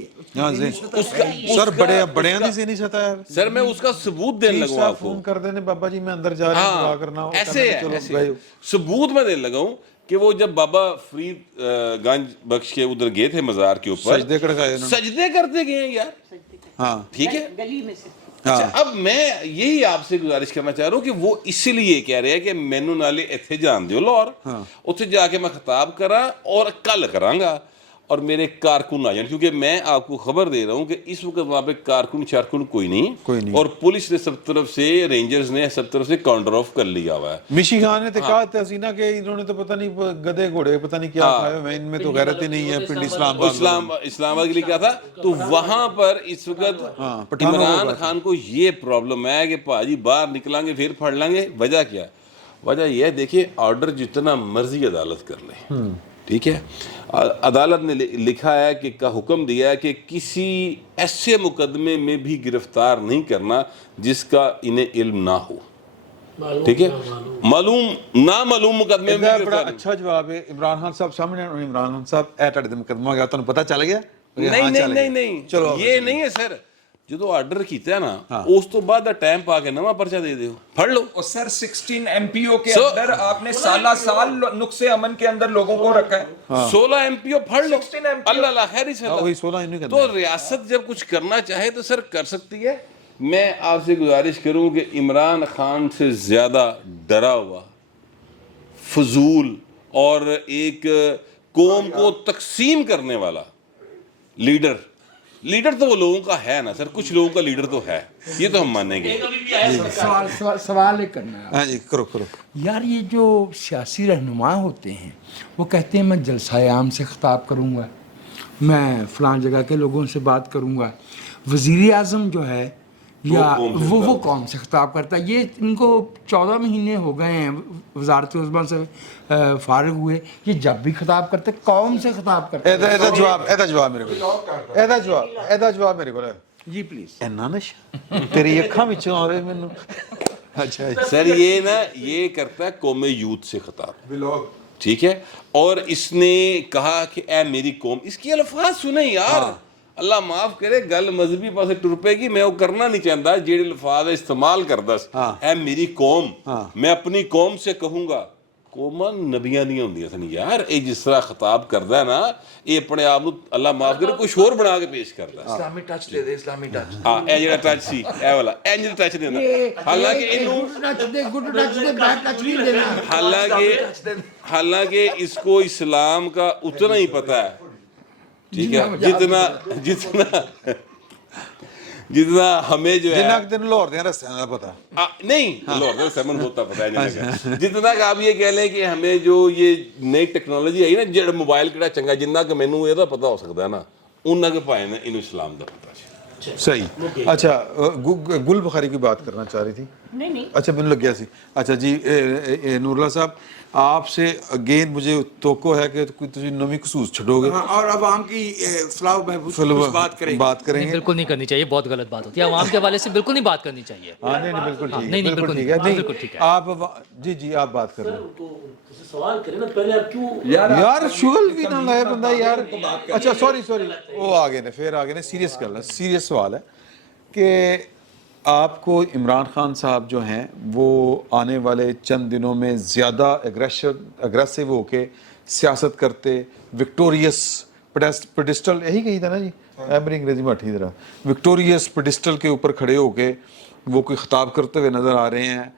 سر بڑے نہیں نہیں ستا ہے سر, میں اس کا ثبوت دینے لگا ہوں آپ کو. فون کر دینے بابا جی میں اندر جا رہا ہوں, دعا کرنا ہو. ایسے ہے, ثبوت میں دینے لگا ہوں کہ وہ جب بابا فرید گنج بخش کے ادھر گئے تھے مزار کے اوپر, سجدے کرتے گئے ہیں یار. ہاں ٹھیک ہے. اچھا, اب میں یہی آپ سے گزارش کرنا چاہ رہا ہوں کہ وہ اسی لیے کہہ رہے ہیں کہ مینو نالے اتنے جان دیو لاہور, اتنے جا کے میں خطاب کرا اور کل کراں گا اور میرے کارکن آ جائیں, کیونکہ میں آپ کو خبر دے رہا ہوں کہ اس وقت وہاں پہ کارکن شارکن کوئی نہیں, اور پولیس نے سب طرف سے, رینجرز نے سب طرف سے کاؤنٹر آف کر لیا ہوا ہے. مشی خان نے تو کہا تھا حسینہ کہ انہوں نے تو پتہ نہیں گدے گھوڑے پتہ نہیں کیا کھائے ہوئے, ان میں تو غیرت ہی نہیں ہے. پنڈ اسلام آباد کے لیے کیا تھا, تو وہاں پر اس وقت عمران خان کو یہ پرابلم ہے کہ پاجی باہر نکلیں گے پھر پھڑ لیں گے. وجہ کیا, وجہ یہ ہے دیکھیں آرڈر جتنا مرضی عدالت کر لے, ٹھیک ہے, عدالت نے لکھا ہے کہ کا حکم دیا ہے کہ کسی ایسے مقدمے میں بھی گرفتار نہیں کرنا جس کا انہیں علم نہ ہو. ٹھیک ہے, نامعلوم مقدمے میں. بڑا اچھا جواب ہے عمران خان صاحب سامنے. عمران خان صاحب اے ٹڑ دے مقدمہ گیا تانوں پتہ چل گیا؟ نہیں, یہ نہیں ہے سر. جدو آرڈر کیتا ہے نا اس تو بعد ٹائم پا کے نواں پرچہ دے دیو, پڑھ لو. اور سر 16 ایم پی او کے اندر آپ نے سال نقص امن کے اندر لوگوں کو رکھا ہے. 16 ایم پی او پڑھ لو, اللہ اللہ خیر ہی سر. تو ریاست جب کچھ کرنا چاہے تو سر کر سکتی ہے. میں آپ سے گزارش کروں کہ عمران خان سے زیادہ ڈرا ہوا, فضول اور ایک قوم کو تقسیم کرنے والا لیڈر تو وہ لوگوں کا ہے نا سر, کچھ لوگوں کا لیڈر تو ہے, یہ تو ہم مانیں گے. سوال ایک کرنا ہے. ہاں جی کرو. یار یہ جو سیاسی رہنما ہوتے ہیں وہ کہتے ہیں میں جلسہ عام سے خطاب کروں گا, میں فلاں جگہ کے لوگوں سے بات کروں گا. وزیر اعظم جو ہے یا وہ قوم سے خطاب کرتا ہے. یہ ان کو 14 مہینے ہو گئے ہیں وزارت عظمیٰ سے فارغ ہوئے, یہ جب بھی خطاب کرتے قوم سے خطاب کرتے. ایدا جواب میرے کو, ایدا جواب میرے کو جی پلیز. اینا نشا تیری اکھاں وچوں آوے مینوں. اچھا سر یہ نا یہ کرتا ہے قوم یوتھ سے خطاب, ٹھیک ہے, اور اس نے کہا کہ اے میری قوم. اس کی الفاظ سنیں یار, اللہ معاف کرے گل مذہبی پاسے ٹر پے گی, میں وہ کرنا نہیں چاہتا جیڑے الفاظ استعمال کردا اے میری قوم, میں اپنی قوم سے کہوں گا. قوماں نبیاں نہیں ہوندیاں سن یار. یہ جس طرح خطاب کردا ہے نا, یہ اپنے آپ اللہ معاف کرے کچھ اور بنا کے پیش کردا ہے. اسلامی ٹچ دے دے, اسلامی ٹچ. ہاں اے جڑا ٹچ سی اے والا اینج ٹچ دیندا, حالانکہ اس کو اسلام کا اتنا ہی پتہ ہے, ٹھیک ہے, جتنا ہمیں جو ہے دن لاہور دے رستے دا پتہ نہیں, لاہور دے رستے من ہوتا پتہ ہے. جتنا کہ آپ یہ کہہ لیں کہ ہمیں جو یہ نئی ٹیکنالوجی آئی نا, جڑا موبائل کیڑا چنگا, جنہ کہ مینوں یہ پتہ ہو سکتا ہے نا, انہاں کے پائے نا انہوں اسلام دا پتہ. صحیح. اچھا گل بخاری کی بات کرنا چاہ رہی تھی. نہیں. اچھا مجھے لگ گیا سی. اچھا جی نور اللہ صاحب, آپ سے اگین مجھے توقع ہے کہ تسی نویں خصوص چھڈو گے اور عوام کی فلاح و بہبود کی بات کریں گے. بالکل نہیں کرنی چاہیے, بہت غلط بات ہوتی ہے. عوام کے حوالے سے بالکل نہیں بات کرنی چاہیے. ہاں نہیں بالکل ٹھیک ہے, نہیں بالکل ٹھیک ہے. آپ جی آپ بات کر رہے ہیں. سوال کریں نا پہلے, آپ کیوں یار شغل بھی نہ لائے بندہ یار. اچھا سوری وہ آگے نے پھر آگے نے سیریس کر لیں. سیریس سوال ہے کہ آپ کو عمران خان صاحب جو ہیں وہ آنے والے چند دنوں میں زیادہ اگریسو ہو کے سیاست کرتے, وکٹوریس پیڈسٹل, یہی کہی تھا نا جی, میری انگریزی میں اٹھی طرح, وکٹوریس پیڈسٹل کے اوپر کھڑے ہو کے وہ کوئی خطاب کرتے ہوئے نظر آ رہے ہیں,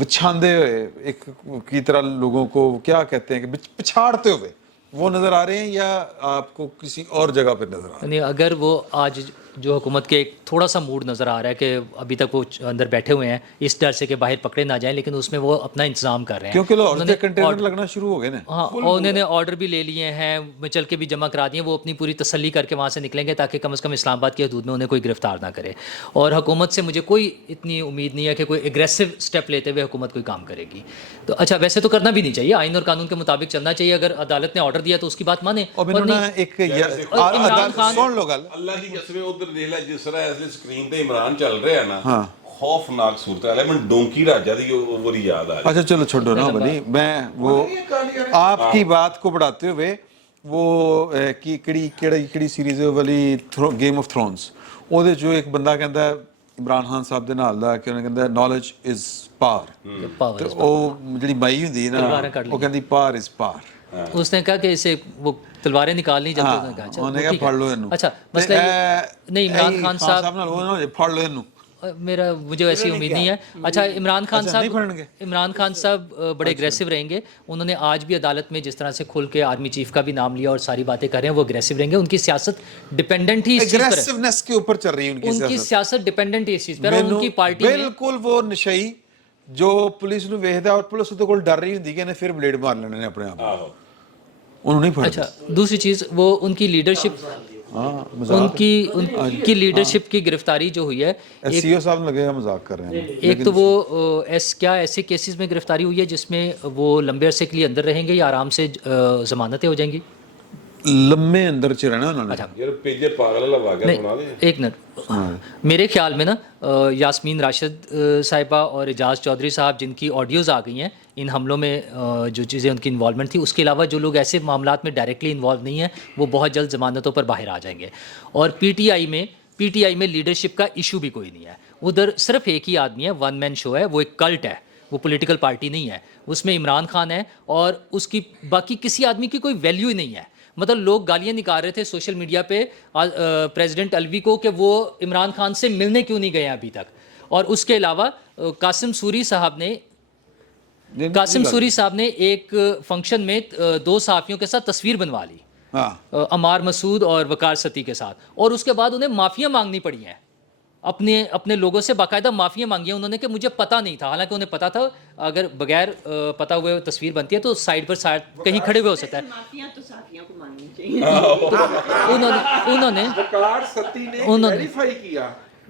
وچھاندے ہوئے ایک کی طرح لوگوں کو کیا کہتے ہیں کہ پچھاڑتے ہوئے وہ نظر آ رہے ہیں, یا آپ کو کسی اور جگہ پہ نظر آ رہے ہیں؟ اگر وہ آج जो हुकूमत के एक थोड़ा सा मूड नज़र आ रहा है कि अभी तक वो अंदर बैठे हुए हैं इस डर से कि बाहर पकड़े ना जाएं, लेकिन उसमें वो अपना इंतजाम कर रहे हैं क्योंकि लाहौर उन्होंने से कंटेनर लगना शुरू हो गए ना। हाँ, और उन्होंने ऑर्डर भी ले लिए हैं, चल के भी जमा करा दिए, वो अपनी पूरी तसल्ली करके वहाँ से निकलेंगे ताकि कम से कम इस्लामाबाद की हदूद में उन्हें कोई गिरफ्तार ना करे। और हुकूमत से मुझे कोई इतनी उम्मीद नहीं है कि कोई एग्रेसिव स्टेप लेते हुए हुकूमत कोई काम करेगी। तो अच्छा, वैसे तो करना भी नहीं चाहिए, आइन और कानून के मुताबिक चलना चाहिए। अगर अदालत ने ऑर्डर दिया तो उसकी बात माने। और मैंने ना एक इमरान खान सुन लो गल, अल्लाह की कसम उधर देख ला जिस तरह ऐसे स्क्रीन पे इमरान चल रहे हैं ना, खौफनाक सूरत है। मैं डोंकी राजा दी वो याद आ रही। अच्छा चलो छोड़ो ना बनी, मैं वो आपकी बात को बढ़ाते हुए वो की ਕਿਹੜੀ ਸੀਰੀਜ਼ ਵਾਲੀ ਗੇਮ ਆਫ ਥਰੋਨਸ, ਉਹਦੇ ਜੋ ਇੱਕ ਬੰਦਾ ਕਹਿੰਦਾ ਇਮਰਾਨ ਖਾਨ ਸਾਹਿਬ ਦੇ ਨਾਲ ਦਾ ਕਿ ਉਹਨੇ ਕਹਿੰਦਾ ਨੌਲੇਜ ਇਜ਼ ਪਾਵਰ, ਤੇ ਉਹ ਜਿਹੜੀ ਮਾਈ ਹੁੰਦੀ ਹੈ ਨਾ ਉਹ ਕਹਿੰਦੀ ਪਾਵਰ ਇਜ਼ ਪਾਵਰ। उसने कहा कि इसे वो तलवारें निकालनी जब उन्होंने कहा अच्छा ਉਹਨੇ ਕਿਹਾ ਫੜ ਲਓ ਇਹਨੂੰ। अच्छा मसला नहीं, इमरान खान साहब ਨਾਲ ਉਹ ਨਾ ਫੜ ਲਓ ਇਹਨੂੰ। मेरा मुझे ऐसी उम्मीद नहीं है। अच्छा, इमरान खान साहब बड़े एग्रेसिव रहेंगे। उन्होंने आज भी अदालत में जिस तरह से खुल के आर्मी चीफ का भी नाम लिया और सारी बातें कर रहे हैं, वो एग्रेसिव रहेंगे। उनकी सियासत डिपेंडेंट ही इस चीज पर है, एग्रेसिवनेस के ऊपर चल रही है उनकी सियासत डिपेंडेंट ही इस चीज पर है। उनकी पार्टी में बिल्कुल वो नशई जो पुलिस ਨੂੰ ਵੇਖਦਾ ਔਰ ਪੁਲਿਸ ਉਹਦੇ ਕੋਲ ਡਰ ਰਹੀ ਹੁੰਦੀ ਕਿ ਇਹਨੇ ਫਿਰ ਬਲੇਡ ਮਾਰ ਲੈਣੇ ਨੇ ਆਪਣੇ ਆਪ। ਉਹਨੂੰ ਨਹੀਂ ਫੜਦਾ। अच्छा, दूसरी चीज़ वो उनकी लीडरशिप, उनकी लीडरशिप की गिरफ्तारी जो हुई है, सीओ साहब लगेगा मजाक कर रहे हैं। एक तो वो क्या ऐसे केसेस में गिरफ्तारी हुई है जिसमें वो लंबे अरसे के लिए अंदर रहेंगे या आराम से जमानतें हो जाएंगी? लम्बे अंदर च रहना उन्होंने। अच्छा, यार पेजे पागल लगा के बना दे। एक मिनट, मेरे ख्याल में ना यास्मीन राशिद साहिबा और एजाज चौधरी साहब जिनकी ऑडियोज़ आ गई हैं इन हमलों में, जो चीज़ें उनकी इन्वॉल्वमेंट थी, उसके अलावा जो लोग ऐसे मामलात में डायरेक्टली इन्वॉल्व नहीं हैं वो बहुत जल्द ज़मानतों पर बाहर आ जाएंगे। और पीटीआई में लीडरशिप का इशू भी कोई नहीं है। उधर सिर्फ एक ही आदमी है, वन मैन शो है, वो एक कल्ट है, वो पॉलिटिकल पार्टी नहीं है। उसमें इमरान खान है और उसकी बाकी किसी आदमी की कोई वैल्यू ही नहीं है। मतलब लोग गालियाँ निकाल रहे थे सोशल मीडिया पे प्रेसिडेंट अलवी को कि वो इमरान खान से मिलने क्यों नहीं गए अभी तक। और उसके अलावा कासिम सूरी साहब ने एक फंक्शन में दो सहाफ़ियों के साथ तस्वीर बनवा ली, अमार मसूद और वकार सती के साथ, और उसके बाद उन्हें माफ़ियाँ मांगनी पड़ी हैं। अपने लोगों से बाकायदा माफ़ियाँ मांगी उन्होंने कि मुझे पता नहीं था, हालांकि उन्हें पता था अगर बगैर पता हुए तस्वीर बनती है तो साइड पर कहीं खड़े हुए हो सकता है। माफिया तो साफियों को मांगनी चाहिए। उन्होंने वेरीफाई किया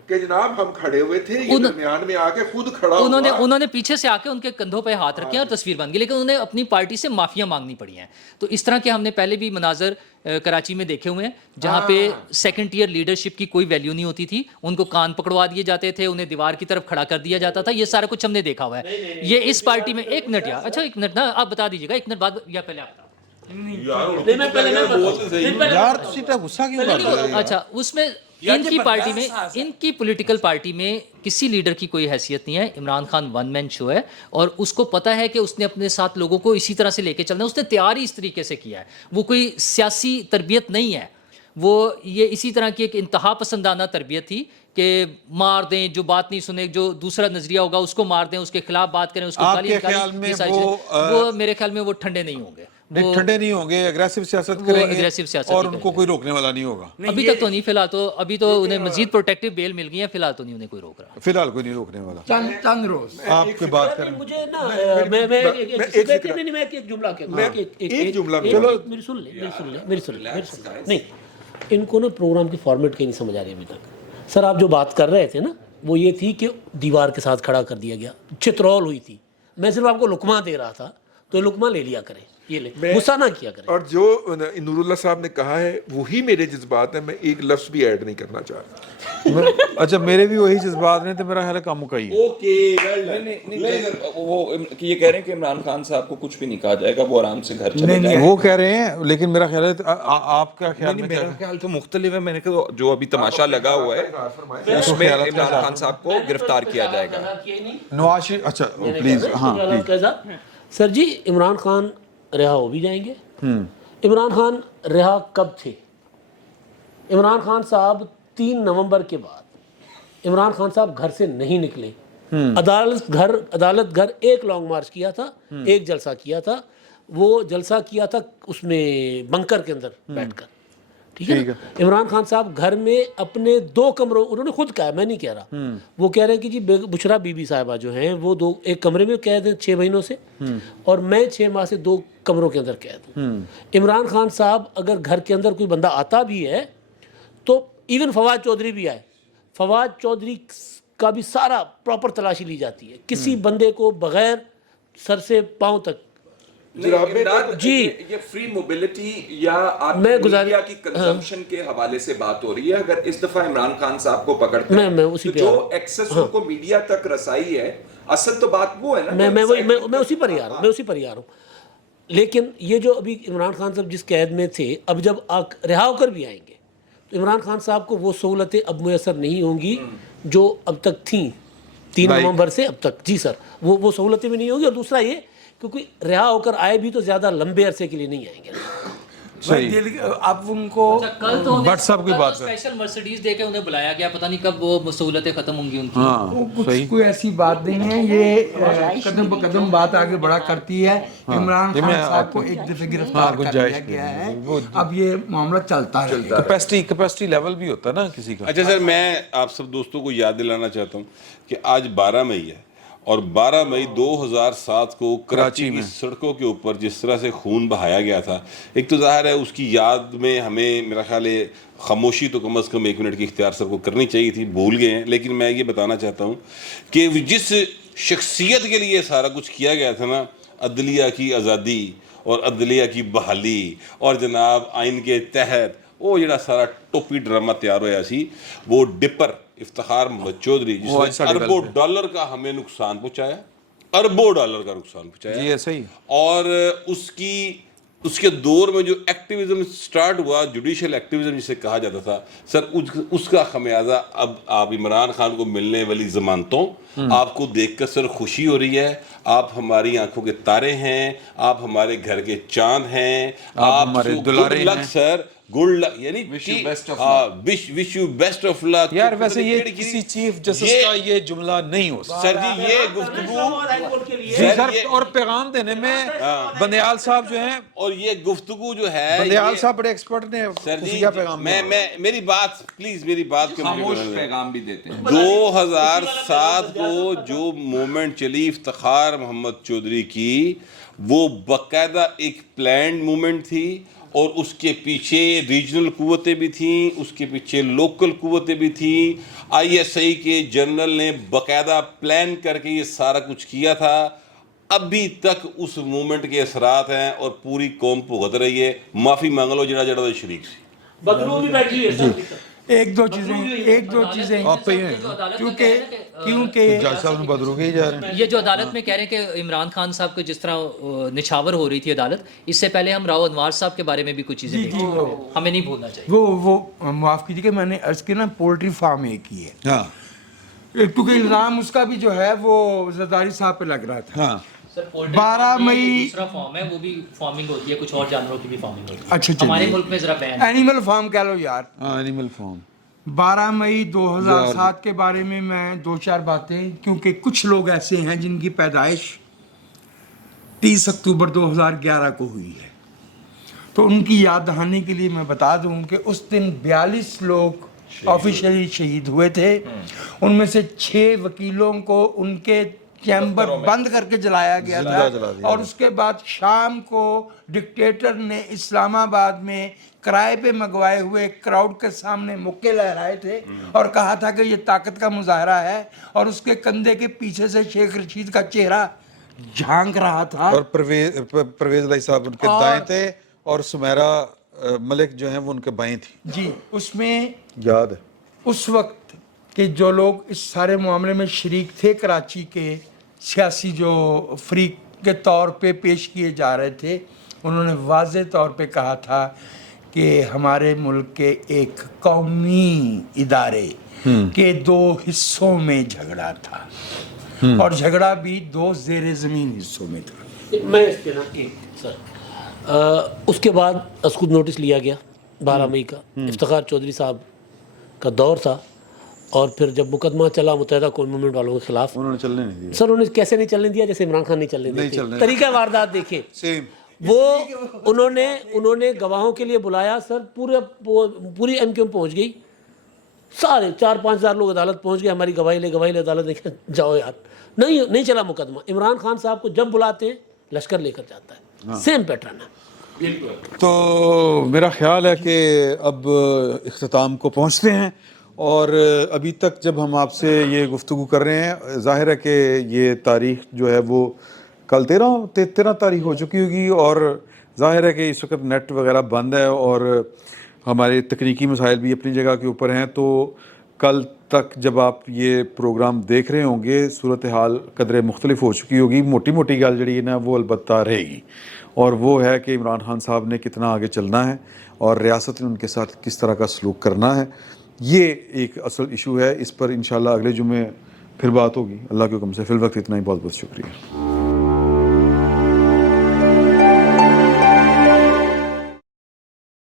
कि जनाब हम खड़े हुए थे, ये दरमियान में आके खुद खड़ा हुआ। उन्होंने पीछे से आके उनके कंधों पे हाथ रखे और तस्वीर बन गई, लेकिन उन्हें अपनी पार्टी से माफियाँ मांगनी पड़ी हैं। तो इस तरह के हमने पहले भी मनाजर कराची में देखे हुए हैं जहाँ पे सेकंड टियर लीडरशिप की कोई वैल्यू नहीं होती थी, उनको कान पकड़वा दिए जाते थे, उन्हें दीवार की तरफ खड़ा कर दिया जाता था। ये सारा कुछ हमने देखा हुआ है। ये इस पार्टी में एक मिनट ना आप बता दीजिएगा, एक मिनट बाद या पहले आप गुस्सा क्यों कर रहे हैं? अच्छा, उसमें इनकी पार्टी में, इनकी पॉलिटिकल पार्टी में किसी लीडर की कोई हैसियत नहीं है। Imran Khan one man show है और उसको पता है कि उसने अपने साथ लोगों को इसी तरह से लेके चलना है। उसने तैयार ही इस तरीके से किया है। वो कोई सियासी तरबियत नहीं है, वो ये इसी तरह की एक इंतहा पसंदाना तरबियत थी कि मार दें, जो बात नहीं सुने, जो दूसरा नजरिया होगा उसको मार दें, उसके खिलाफ बात करें, उसको गाली निकालें। वो मेरे ख्याल में वो ठंडे नहीं होंगे, ठंडे नहीं होंगे, एग्रेसिव सियासत करेंगे और उनको कोई रोकने वाला नहीं होगा। अभी तक तो नहीं, फिलहाल तो अभी तो उन्हें मजीद प्रोटेक्टिव बेल मिल गई है, फिलहाल तो नहीं उन्हें कोई रोक रहा, फिलहाल कोई नहीं रोकने वाला। चंद रोज आपकी बात करें, मुझे ना मैं एक जुमला चलो मेरी सुन ले नहीं, इनको ना प्रोग्राम की फॉर्मेट कहीं नहीं समझ आ रही अभी तक। सर आप जो बात कर रहे थे ना वो ये थी कि दीवार के साथ खड़ा कर दिया गया, चित्रौल हुई थी। मैं सिर्फ आपको लुकमा दे रहा था, तो लुकमा ले लिया करें, ये ले, गुस्सा ना किया करें। और जो नूरुल्लाह साहब ने कहा है वही मेरे जज्बात हैं, मैं एक लफ्ज भी ऐड नहीं करना चाह रहा। अच्छा मेरे भी वही जज्बात ने, तो मेरा ख्याल है काम मुका ही है। ओके, वो ये कह रहे हैं कि इमरान खान साहब को कुछ भी नहीं कहा जाएगा, वो आराम से घर चले जाएंगे। वो कह रहे हैं, लेकिन मेरा ख्याल है आपका ख्याल में मेरा ख्याल तो मुख्तलिफ है। मैंने कहा जो अभी तमाशा लगा हुआ है उसमें इमरान खान साहब को गिरफ्तार किया जाएगा। नवाज, अच्छा प्लीज, हाँ सर जी, इमरान खान रिहा हो भी जाएंगे। इमरान खान रिहा कब थे? इमरान खान साहब 3 नवंबर के बाद इमरान खान साहब घर से नहीं निकले। अदालत घर एक लॉन्ग मार्च किया था, एक जलसा किया था। वो जलसा किया था उसमें बंकर के अंदर बैठकर, ٹھیک ہے نا؟ عمران خان صاحب گھر میں اپنے 2 کمروں، انہوں نے خود کہا ہے، میں نہیں کہہ رہا، وہ کہہ رہے ہیں کہ جی بشرا بی بی صاحبہ جو ہیں وہ ایک کمرے میں قید ہیں 6 مہینوں سے، اور میں 6 ماہ سے 2 کمروں کے اندر قید ہوں۔ عمران خان صاحب اگر گھر کے اندر کوئی بندہ آتا بھی ہے تو ایون فواد چودھری بھی آئے، فواد چودھری کا بھی سارا پراپر تلاشی لی جاتی ہے، کسی بندے کو بغیر سر سے پاؤں تک جی یہ فری موبلٹی یا آپ میڈیا کی کنزمپشن کے حوالے سے بات ہو رہی ہے. اگر اس دفعہ عمران خان صاحب کو پکڑتے ہیں تو جو ایکسس ان کو میڈیا تک رسائی ہے، اصل تو بات وہ ہے نا. میں اسی پر ہی آ رہا ہوں. لیکن یہ جو ابھی عمران خان صاحب جس قید میں تھے، اب جب رہا ہو کر بھی آئیں گے تو عمران خان صاحب کو وہ سہولتیں اب میسر نہیں ہوں گی جو اب تک تھیں 3 نومبر سے اب تک. جی سر، وہ سہولتیں بھی نہیں ہوں گی. اور دوسرا یہ کیونکہ رہا ہو کر آئے بھی تو زیادہ لمبے عرصے کے لیے نہیں آئیں گے. اب ان کو کل تو بٹ صاحب کی بات اسپیشل مرسیڈیز دے کے انہیں بلایا گیا، پتہ نہیں کب وہ سہولتیں ختم ہوں گی ان کی. کچھ کوئی ایسی بات نہیں ہے، یہ قدم بقدم بات آگے بڑھا کرتی ہے. عمران خان صاحب کو ایک دفعہ گرفتار کر لیا گیا ہے، اب یہ معاملہ چلتا ہے. کیپیسٹی لیول بھی ہوتا ہے نا کسی کا. اچھا سر، میں آپ سب دوستوں کو یاد دلانا چاہتا ہوں کہ آج 12 مئی ہے، اور 12 مئی 2007 کو کراچی کی سڑکوں کے اوپر جس طرح سے خون بہایا گیا تھا، ایک تو ظاہر ہے اس کی یاد میں ہمیں میرا خیال ہے خاموشی تو کم از کم 1 منٹ کی اختیار سب کو کرنی چاہیے تھی، بھول گئے ہیں. لیکن میں یہ بتانا چاہتا ہوں کہ جس شخصیت کے لیے سارا کچھ کیا گیا تھا نا، عدلیہ کی آزادی اور عدلیہ کی بحالی اور جناب آئین کے تحت وہ جڑا سارا ٹوپی ڈرامہ تیار ہوا سی، وہ ڈپر افتخار محمد چودھری جس نے اربوں ڈالر کا ہمیں نقصان پہنچایا، اربوں ڈالر کا نقصان پہنچایا. جی ایسا ہی. اور اس کے دور میں جو ایکٹیویزم سٹارٹ ہوا، جوڈیشل ایکٹیویزم جسے کہا جاتا تھا سر، اس کا خمیازہ اب آپ عمران خان کو ملنے والی ضمانتوں آپ کو دیکھ کر سر خوشی ہو رہی ہے. آپ ہماری آنکھوں کے تارے ہیں، آپ ہمارے گھر کے چاند ہیں، آپ ہمارے دلارے ہیں سر. گڈ لک، یعنی وش یو بیسٹ آف لک. یار ویسے یہ کسی چیف جسٹس کا یہ جملہ نہیں ہو سر جی، یہ گفتگو اور پیغام دینے میں بندیال صاحب جو ہیں، اور یہ گفتگو جو ہے، بندیال صاحب بڑے ایکسپرٹ نے سر جی، پیغام میں میری بات پلیز میری بات خاموش پیغام بھی دیتے ہیں. 2007 کو جو مومنٹ چلی افتخار محمد چودھری کی، وہ باقاعدہ ایک پلانڈ مومنٹ تھی، اور اس کے پیچھے ریجنل قوتیں بھی تھیں، اس کے پیچھے لوکل قوتیں بھی تھیں. ISI کے جنرل نے باقاعدہ پلان کر کے یہ سارا کچھ کیا تھا. ابھی تک اس مومنٹ کے اثرات ہیں اور پوری قوم بھگت رہی ہے. معافی مانگ لو جڑا جڑا شریک سی. بدلو بھی بیٹھی ہے سر. ایک دو چیزیں کیونکہ جج صاحب بدرو کے ہی جا رہے ہیں. یہ جو عدالت میں کہہ رہے ہیں کہ عمران خان صاحب کو جس طرح نچھاور ہو رہی تھی عدالت، اس سے پہلے ہم راؤ انوار صاحب کے بارے میں بھی کچھ چیزیں دیکھیں، ہمیں نہیں بھولنا چاہیے. وہ معاف کیجیے کہ میں نے عرض کی نا پولٹری فارم ایک ہی ہے، ہاں کیونکہ الزام اس کا بھی جو ہے وہ زرداری صاحب پہ لگ رہا تھا. ہاں 12 مئی دوسرا فارم ہے، وہ بھی فارمنگ ہوتی ہے، کچھ اور جانوروں کی بھی فارمنگ ہوتی ہے. اچھا ہمارے ملک میں ذرا بین ہے. اینیمل فارم کہہ لو یار. Animal form. 12 مئی 2007 کے بارے میں 2-4 باتیں، کیونکہ کچھ لوگ ایسے ہیں جن کی پیدائش 30 اکتوبر 2011 کو ہوئی ہے، تو ان کی یاد دہانی کے لیے میں بتا دوں کہ اس دن 42 لوگ آفیشلی شہید ہوئے تھے. ان میں سے 6 وکیلوں کو ان کے چیمبر بند کر کے جلایا گیا تھا، اور اس کے بعد شام کو ڈکٹیٹر نے اسلام آباد میں کرائے پہ منگوائے ہوئے کراؤڈ کے سامنے مکے لہرائے تھے اور کہا تھا کہ یہ طاقت کا مظاہرہ ہے، اور اس کے کندھے کے پیچھے سے شیخ رشید کا چہرہ جھانک رہا تھا. اور پرویز علیہ صاحب ان کے دائیں تھے اور سمیرہ ملک جو ہیں وہ ان کے بائیں تھی. جی اس میں یاد ہے اس وقت کہ جو لوگ اس سارے معاملے میں شریک تھے، کراچی کے سیاسی جو فریق کے طور پہ پیش کیے جا رہے تھے، انہوں نے واضح طور پہ کہا تھا کہ ہمارے ملک کے ایک قومی ادارے کے 2 حصوں میں جھگڑا تھا، اور جھگڑا بھی 2 زیر زمین حصوں میں تھا. میں اس کے نا سر اس کے بعد اس کو نوٹس لیا گیا 12 مئی کا. افتخار چودھری صاحب کا دور تھا، اور پھر جب مقدمہ چلا متحدہ قومی موومنٹ والوں کے خلاف، انہوں نے چلنے نہیں دیا. سر انہوں نے کیسے نہیں چلنے دیا؟ جیسے عمران خان نہیں چلنے دیا. طریقہ واردات دیکھیں. وہ انہوں نے گواہوں کے لیے بلایا سر، پوری ایم کیو ایم پہنچ گئی، سارے 4-5 ہزار لوگ عدالت پہنچ گئے، ہماری گواہی لے عدالت نے کہا جاؤ یار، نہیں چلا مقدمہ۔ عمران خان صاحب کو جب بلاتے ہیں لشکر لے کر جاتا ہے، سیم پیٹرن ہے۔ تو میرا خیال ہے کہ اب اختتام کو پہنچتے ہیں، اور ابھی تک جب ہم آپ سے یہ گفتگو کر رہے ہیں، ظاہر ہے کہ یہ تاریخ جو ہے وہ کل 13 تاریخ ہو چکی ہوگی، اور ظاہر ہے کہ اس وقت نیٹ وغیرہ بند ہے اور ہمارے تکنیکی مسائل بھی اپنی جگہ کے اوپر ہیں، تو کل تک جب آپ یہ پروگرام دیکھ رہے ہوں گے صورتحال قدرے مختلف ہو چکی ہوگی۔ موٹی گل جڑی ہے نا وہ البتہ رہے گی، اور وہ ہے کہ عمران خان صاحب نے کتنا آگے چلنا ہے اور ریاست نے ان کے ساتھ کس طرح کا سلوک کرنا ہے، یہ ایک اصل ایشو ہے۔ اس پر انشاءاللہ اگلے جمعے پھر بات ہوگی۔ اللہ کے حکم سے فی الوقت اتنا ہی، بہت بہت شکریہ۔